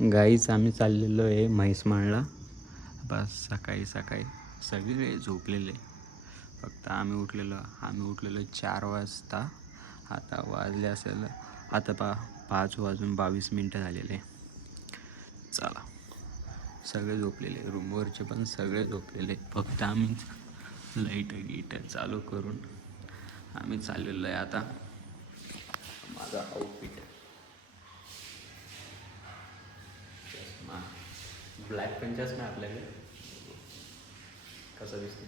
गाईच आम्ही चाललेलो आहे म्हैसमाळला. बस सकाळी सकाळी सगळे झोपलेले, फक्त आम्ही उठलेलो 4 वाजता. आता वाजले असेल, आता 5:22 झालेले. चला, सगळे झोपलेले, रूमवरचे पण सगळे झोपलेले, फक्त आम्हीच लाईट चालू करून आम्ही चाललेलो आहे. आता माझा आउटफिट ब्लॅक पेन चष्मा आपल्याकडे कसा दिसतो.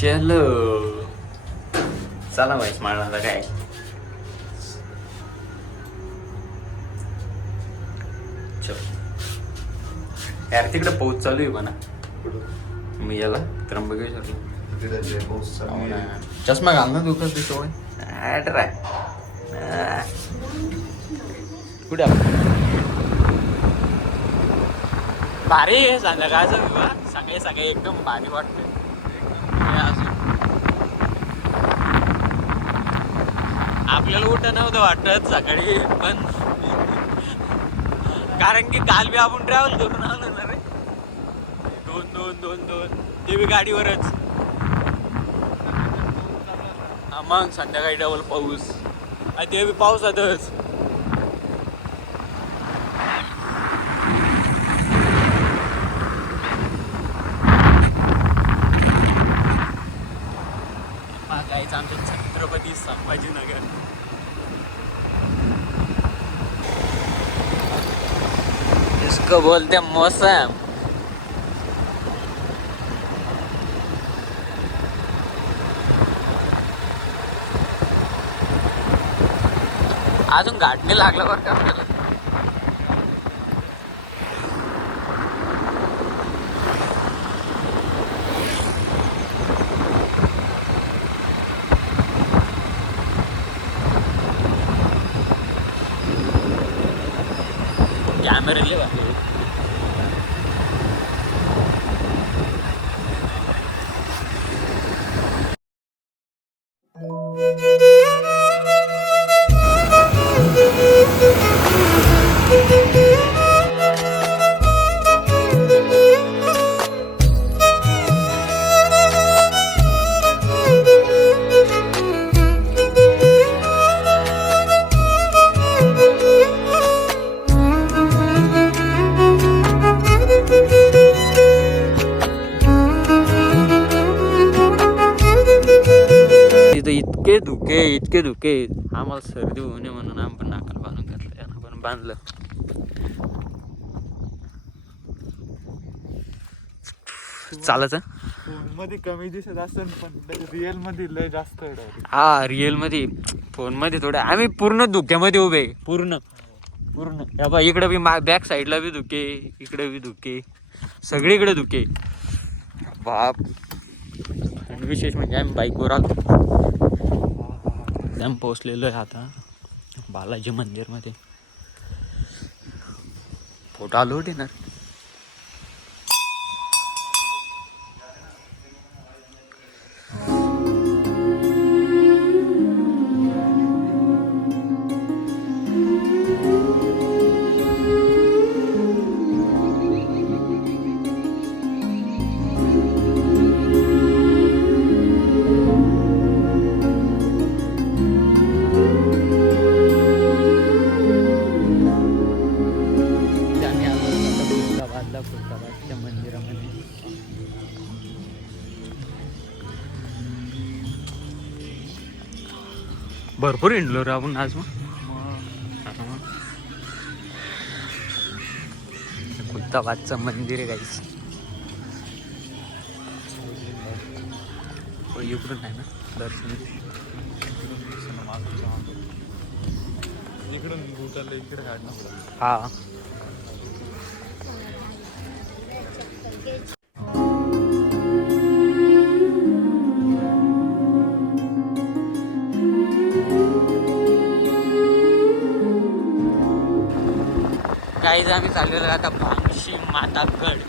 चलो चला भाई स्मार्ट काय यार तिकडे पाऊस चालू आहे म्हणा. मी याला त्र्यंबकेश्वरला चष्मा घाल ना, दुखत दिसतो कुठे भारी आहे संध्याकाळचा विवाह. सकाळी सकाळी एकदम भारी वाटते. आपल्याला उठं नव्हतं वाटत सकाळी, पण कारण की काल बी आपण ट्रॅव्हल करून आलो ना रे, दोन ते बी गाडीवरच. मग संध्याकाळी डबल पाऊस, ते बी पावसातच. आमच्या छत्रपती संभाजीनगर. इसको बोलते मौसम. अजून घाटणे लागलं बरं का आपल्याला. कॅमेरे इतके धुके आम्हाला सर्दी होऊ नये म्हणून आम्ही पण नाकाला बांधून घातलं. यांना पण बांधलं. चालायचं मध्ये कमी दिसत असेल, पण रिअल मध्ये लय जास्त. हा, रिअल मध्ये, फोन मध्ये थोडं. आम्ही पूर्ण धुक्यामध्ये उभे, पूर्ण इकडे बी बॅक साईडला बी धुके, इकडे बी धुके, सगळीकडे धुके बाप. आणि विशेष म्हणजे आम्ही बाईकवर आलो. पोचलेलो आहे आता बालाजी मंदिर मध्ये. फोटो आलो येणार. मंदिरामध्ये भरपूर हिंडलो रे आपण आज. मग खुलताबादचं मंदिर आहे काहीच. इकडून आहे ना दर्शन. इकडे हा गाईज आम्ही चाललेलो आता भांगशी मातागड.